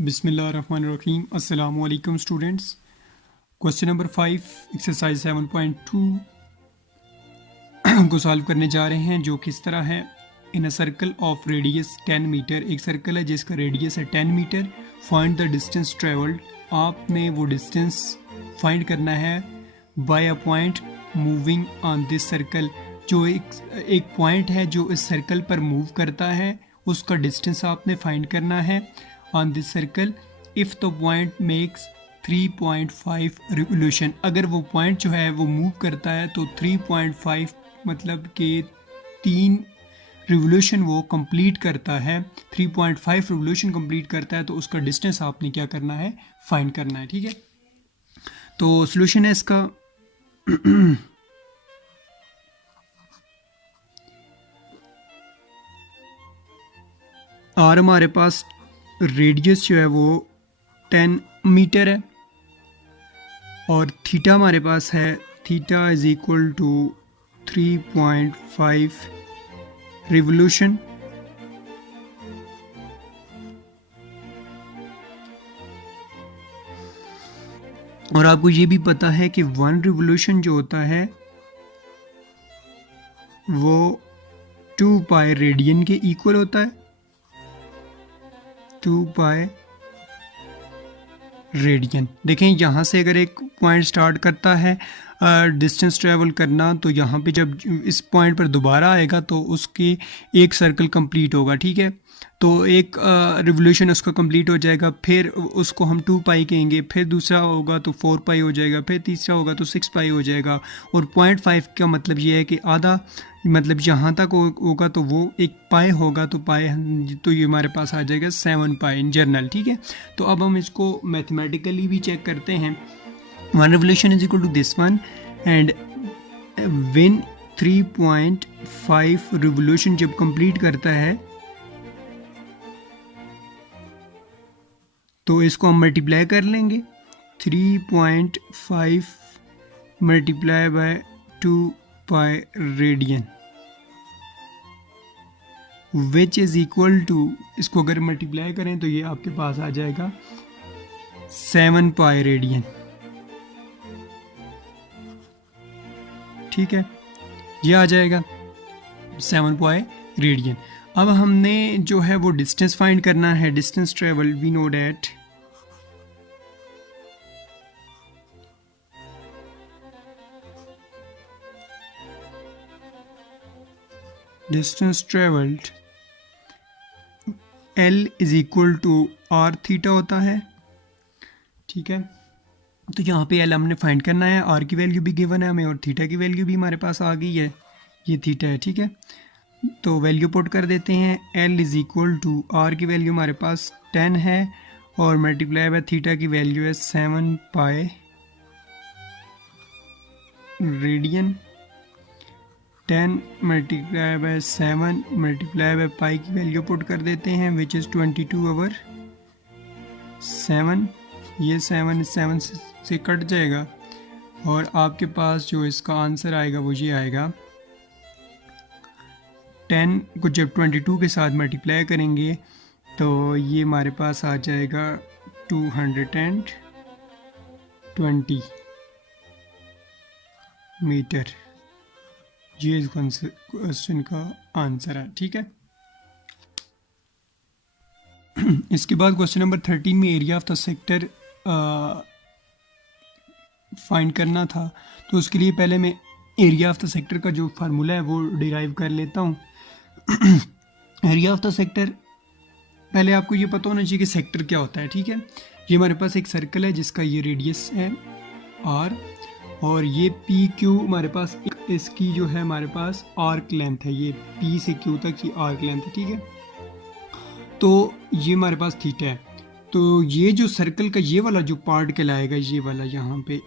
बिस्मिल्लाहिर्रहमानिर्रहीम। अस्सलामु अलैकुम स्टूडेंट्स। क्वेश्चन नंबर 5 एक्सरसाइज 7.2 को सॉल्व करने जा रहे हैं, जो किस तरह है। In a circle of radius 10 metre, एक सर्कल है जिसका रेडियस है 10 metre. Find the distance travelled, आपने वो डिस्टेंस फाइंड करना है by a point moving on this circle. जो एक पॉइंट है जो इस सर्कल पर मूव करता है, उसका डिस्टेंस आपने फाइंड करना है on this circle. If the point makes 3.5 revolution, अगर वो पॉइंट जो है वो मूव करता है तो 3.5 मतलब कि 3 रिवोल्यूशन वो कंप्लीट करता है। 3.5 रिवोल्यूशन कंप्लीट करता है तो उसका डिस्टेंस आपने क्या करना है, फाइंड करना है। ठीक है, तो सोल्यूशन है इसका और हमारे पास रेडियस जो है वो 10 मीटर है और थीटा हमारे पास है, theta is equal to 3.5 revolution. और आपको ये भी पता है कि 1 रिवोल्यूशन जो होता है वो 2 पाई रेडियन के इक्वल होता है। 2 पाई रेडियन। देखें, यहाँ से अगर एक पॉइंट स्टार्ट करता है डिस्टेंस ट्रेवल करना, तो यहाँ पे जब इस पॉइंट पर दोबारा आएगा तो उसके एक सर्कल कंप्लीट होगा। ठीक है, तो एक रिवोल्यूशन उसका कंप्लीट हो जाएगा, फिर उसको हम 2 पाई कहेंगे, फिर दूसरा होगा तो 4 पाई हो जाएगा, फिर तीसरा होगा तो 6 पाई हो जाएगा। और 0.5 का मतलब ये है कि आधा, मतलब यहाँ तक होगा तो वो एक पाई होगा, तो पाई तो ये हमारे पास आ जाएगा 7 पाई इन जनरल। ठीक है, तो अब हम इसको मैथमेटिकली भी चेक करते हैं। 1 revolution is equal to this one, and when 3.5 revolution जब कंप्लीट करता है तो इसको हम मल्टीप्लाई कर लेंगे। 3.5 multiply by 2 pi radian which is equal to, इसको अगर मल्टीप्लाई करें तो ये आपके पास आ जाएगा 7 पाई रेडियन। ठीक है, ये आ जाएगा 7 पाई रेडियन। अब हमने जो है वो डिस्टेंस फाइंड करना है, distance travel. We know that distance travelled L is equal to R theta होता है। ठीक है, तो यहाँ पे L हमने फाइंड करना है, R की वैल्यू भी गिवन है हमें और थीटा की वैल्यू भी हमारे पास आ गई है, ये थीटा है। ठीक है, तो वैल्यू पुट कर देते हैं। L is equal to R की वैल्यू हमारे पास 10 है और मल्टीप्लाई बाय थीटा की वैल्यू है 7 pi radian. 10 multiply by 7 multiply by pi की वैल्यू पुट कर देते हैं, विच इज़ 22/7। ये 7 से कट जाएगा और आपके पास जो इसका आंसर आएगा वो ये आएगा। 10 को जब 22 के साथ मल्टीप्लाई करेंगे तो ये हमारे पास आ जाएगा 220 मीटर। ये इस क्वेश्चन का आंसर है। ठीक है, इसके बाद क्वेश्चन नंबर 13 में area of the sector find करना था, तो उसके लिए पहले मैं एरिया ऑफ द सेक्टर का जो फार्मूला है वो डिराइव कर लेता हूँ। एरिया ऑफ द सेक्टर, पहले आपको ये पता होना चाहिए कि सेक्टर क्या होता है। ठीक है, ये हमारे पास एक सर्कल है जिसका ये रेडियस है r, और ये पी क्यू हमारे पास, इसकी जो है हमारे पास आर्क लेंथ है, ये पी से क्यू तक की आर्क लेंथ है। ठीक है, तो ये हमारे पास थीटा है। तो ये जो सर्कल का ये वाला जो पार्ट कहलाएगा, ये वाला यहाँ पे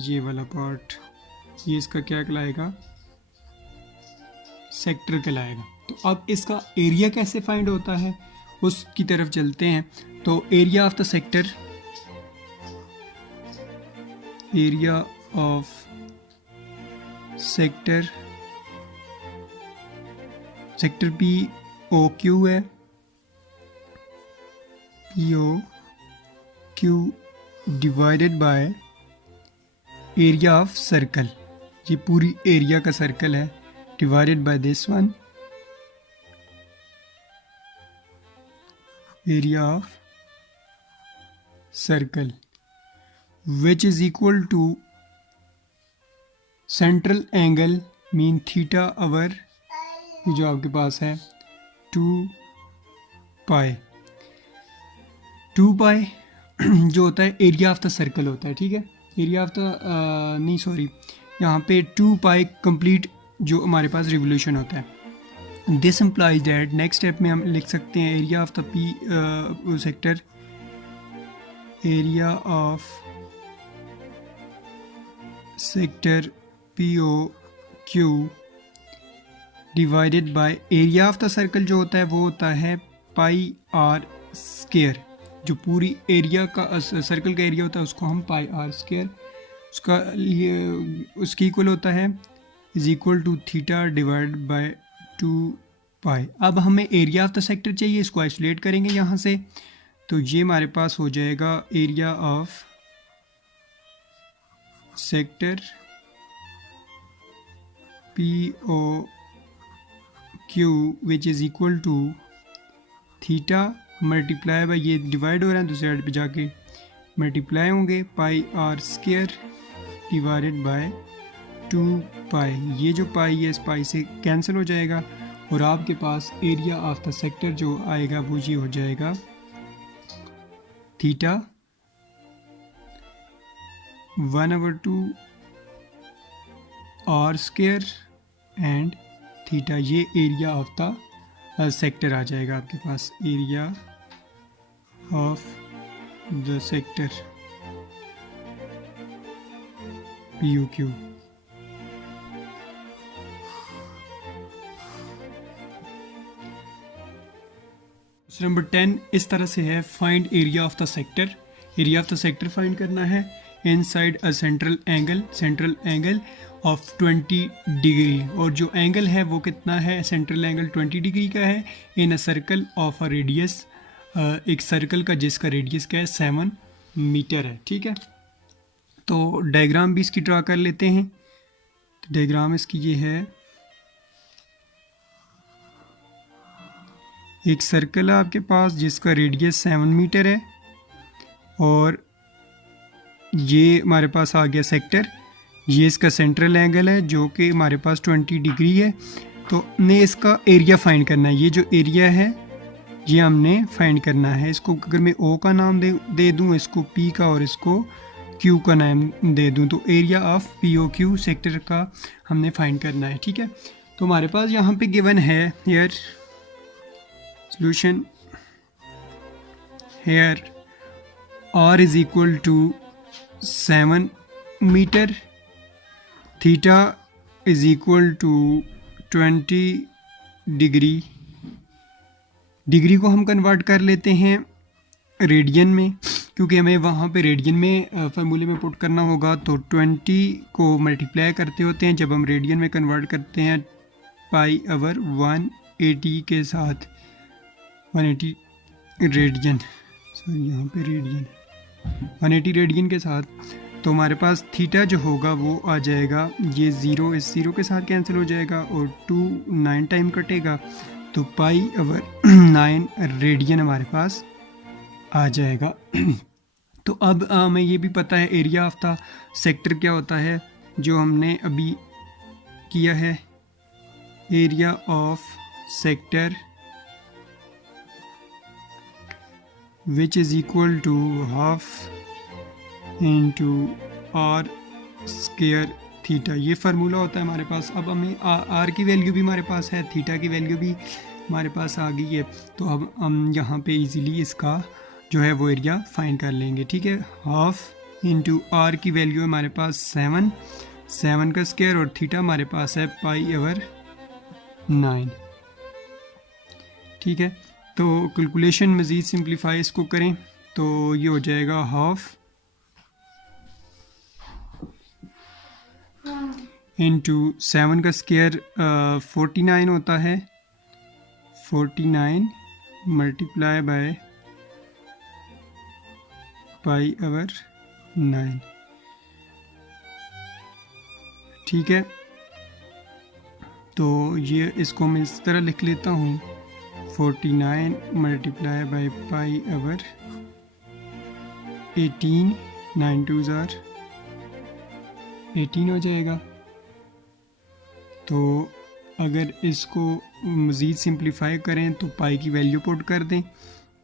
ये वाला पार्ट, ये इसका क्या कहलाएगा, सेक्टर कहलाएगा। तो अब इसका एरिया कैसे फाइंड होता है उसकी तरफ चलते हैं। तो area of the sector, area of sector, sector P O Q है, P O Q divided by area of circle, ये पूरी एरिया का सर्कल है, divided by this one area of circle which is equal to central angle mean theta over, जो आपके पास है 2 पाई। 2 पाई जो होता है एरिया ऑफ द सर्कल होता है, ठीक है, एरिया ऑफ द नहीं सॉरी, यहाँ पे 2 पाई कंप्लीट जो हमारे पास रिवोल्यूशन होता है। This implies that, next step में हम लिख सकते हैं area of the P sector, area of sector POQ divided by area of the circle जो होता है वो होता है पाई आर स्क्वायर, जो पूरी एरिया का सर्कल का एरिया होता है उसको हम पाई आर स्क्वायर उसका उसकी इक्वल होता है is equal to theta divide by 2 pi. अब हमें एरिया ऑफ द सेक्टर चाहिए, इसको आइसोलेट करेंगे यहाँ से, तो ये हमारे पास हो जाएगा area of sector POQ which is equal to theta multiply by, ये डिवाइड हो रहा है दूसरे साइड पे जाके मल्टीप्लाई होंगे, pi R square divided by 2 pi. ये जो पाई है इस पाई से कैंसिल हो जाएगा और आपके पास एरिया ऑफ द सेक्टर जो आएगा वो ये हो जाएगा theta 1/2 r square and theta, ये एरिया ऑफ द सेक्टर आ जाएगा आपके पास, area of the sector POQ। Number 10 इस तरह से है, find area of the sector. Area of the sector find करना है inside a central angle of 20 degree, और जो एंगल है वो कितना है, सेंट्रल एंगल 20 डिग्री का है, in a circle of a radius, एक सर्कल का जिसका रेडियस क्या है 7 मीटर है, ठीक है। तो डायग्राम भी इसकी ड्रा कर लेते हैं। तो डायग्राम इसकी ये है, एक सर्कल है आपके पास जिसका रेडियस 7 मीटर है और ये हमारे पास आ गया सेक्टर, ये इसका सेंट्रल एंगल है जो कि हमारे पास 20 डिग्री है। तो हमने इसका एरिया फाइंड करना है, ये जो एरिया है ये हमने फाइंड करना है। इसको अगर मैं O का नाम दे दूँ, इसको P का और इसको Q का नाम दे दूँ, तो एरिया ऑफ POQ सेक्टर का हमने फाइंड करना है, ठीक है। तो हमारे पास यहाँ पे गिवन है here solution, here R is equal to 7 meter, theta is equal to 20 degree. Degree को हम कन्वर्ट कर लेते हैं रेडियन में, क्योंकि हमें वहाँ पे रेडियन में फार्मूले में पुट करना होगा। तो 20 को मल्टीप्लाई करते होते हैं, जब हम रेडियन में कन्वर्ट करते हैं पाई ओवर 180 के साथ, 180 रेडियन, सॉरी यहाँ पे रेडियन 180 रेडियन के साथ, तो हमारे पास थीटा जो होगा वो आ जाएगा, ये 0 इस 0 के साथ कैंसिल हो जाएगा और 2 9 टाइम कटेगा, तो पाई ओवर 9 रेडियन हमारे पास आ जाएगा। तो अब हमें ये भी पता है एरिया ऑफ द सेक्टर क्या होता है, जो हमने अभी किया है, area of sector which is equal to half into r square theta, ये फार्मूला होता है हमारे पास। अब हमें r की वैल्यू भी हमारे पास है, थीटा की वैल्यू भी हमारे पास आ गई है, तो अब हम यहाँ पे इजीली इसका जो है वो एरिया फाइंड कर लेंगे, ठीक है। हाफ इंटू r की वैल्यू हमारे पास 7 का स्क्वायर और थीटा हमारे पास है पाई ओवर 9, ठीक है। तो कैलकुलेशन मज़ीद सिंप्लीफाई इसको करें तो ये हो जाएगा हाफ इंटू 7 का स्क्वायर 49 होता है, 49 मल्टीप्लाई बाय पाई ओवर 9। ठीक है, तो ये इसको मैं इस तरह लिख लेता हूँ 49 multiply by pi over 18, 9 2s are 18 हो जाएगा। तो अगर इसको मज़ीद सिंप्लीफाई करें तो पाई की वैल्यू पुट कर दें।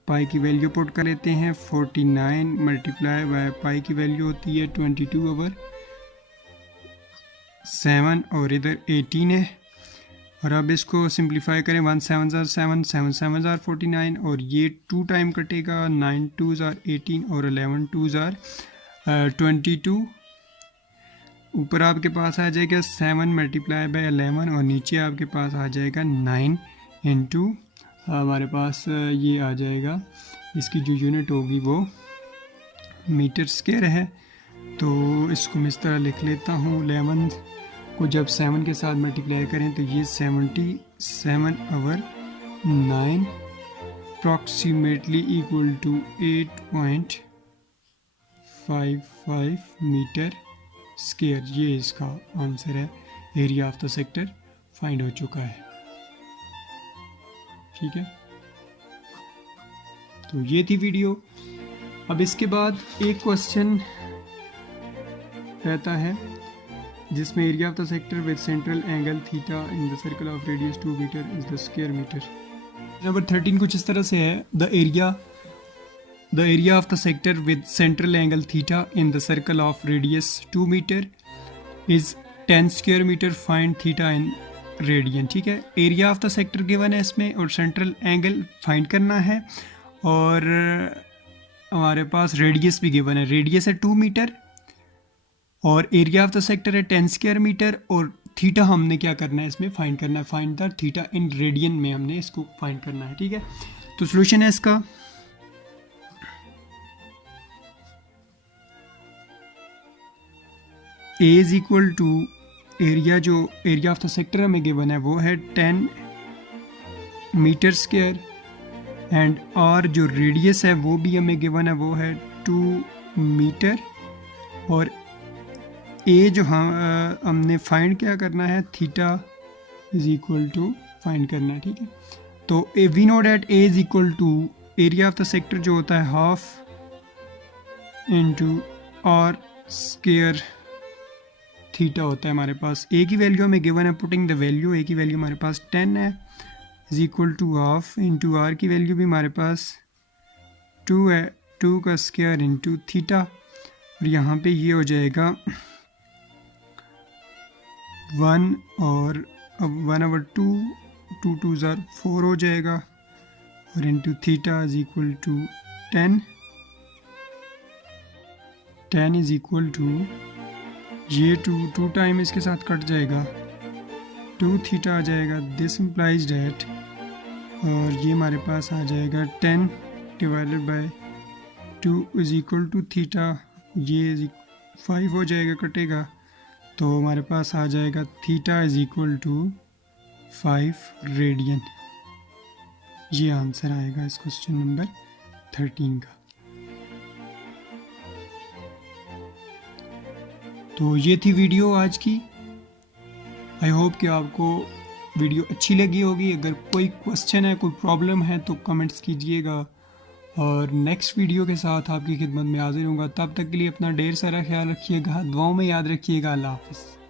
पाई की वैल्यू पुट कर लेते हैं 49 मल्टीप्लाई बाय पाई की वैल्यू होती है 22 ओवर 7 और इधर 18 है। और अब इसको सिंप्लीफाई करें 1 7 7 7 7 49 और ये 2 टाइम कटेगा 9 2s are 18 और 11 2s are 22। ऊपर आपके पास आ जाएगा 7 मल्टीप्लाई बाय 11 और नीचे आपके पास आ जाएगा 9 इंटू हमारे पास ये आ जाएगा, इसकी जो यूनिट होगी वो मीटर स्क्वायर है। तो इसको मैं इस तरह लिख लेता हूँ 11 को जब 7 के साथ मल्टीप्लाई करें तो ये 77 over 9 approximately equal to 8.55 metre square. ये इसका आंसर है। Area of the sector find हो चुका है। ठीक है, तो ये थी वीडियो। अब इसके बाद एक क्वेश्चन रहता है जिसमें area of the sector with central angle theta in the circle of radius 2 metre is the square metre. Number 13 कुछ इस तरह से है, the area of the sector with central angle theta in the circle of radius 2 metre is 10 square metre, find theta in radian. ठीक है, area of the sector given है इसमें और सेंट्रल एंगल फाइंड करना है और हमारे पास रेडियस भी गिवन है। रेडियस है 2 मीटर और एरिया ऑफ द सेक्टर है 10 स्क्वायर मीटर और थीटा हमने क्या करना है इसमें फाइंड करना है। Find the theta in radian में हमने इसको फाइंड करना है। ठीक है, तो सॉल्यूशन है इसका A is equal to area, जो एरिया ऑफ द सेक्टर हमें गिवन है वो है 10 मीटर स्क्वायर एंड आर जो रेडियस है वो भी हमें गिवन है वो है 2 मीटर और ए जो हमने फाइंड क्या करना है theta is equal to find करना है। ठीक है, तो we know that A is equal to area of the sector जो होता है half into R square theta होता है हमारे पास। ए की वैल्यू हमें गिवन है, पुटिंग द वैल्यू, ए की वैल्यू हमारे पास 10 है is equal to half into R की वैल्यू भी हमारे पास 2 है, 2 का स्क्वायर इंटू थीटा और यहाँ पे ये हो जाएगा 1 और अब 1/2 2 2s are 4 हो जाएगा और into theta is equal to 10 is equal to ये 2 टाइम इसके साथ कट जाएगा 2 थीटा आ जाएगा। दिस इम्प्लाइज डैट और ये हमारे पास आ जाएगा 10 divided by 2 is equal to theta, ये 5 हो जाएगा कटेगा तो हमारे पास आ जाएगा theta is equal to 5 radian. ये आंसर आएगा इस क्वेश्चन नंबर 13 का। तो ये थी वीडियो आज की। आई होप कि आपको वीडियो अच्छी लगी होगी। अगर कोई क्वेश्चन है, कोई प्रॉब्लम है तो कमेंट्स कीजिएगा और नेक्स्ट वीडियो के साथ आपकी खिदमत में हाजिर होऊंगा। तब तक के लिए अपना ढेर सारा ख्याल रखिएगा, दुआओं में याद रखिएगा। अल्लाह हाफिज़।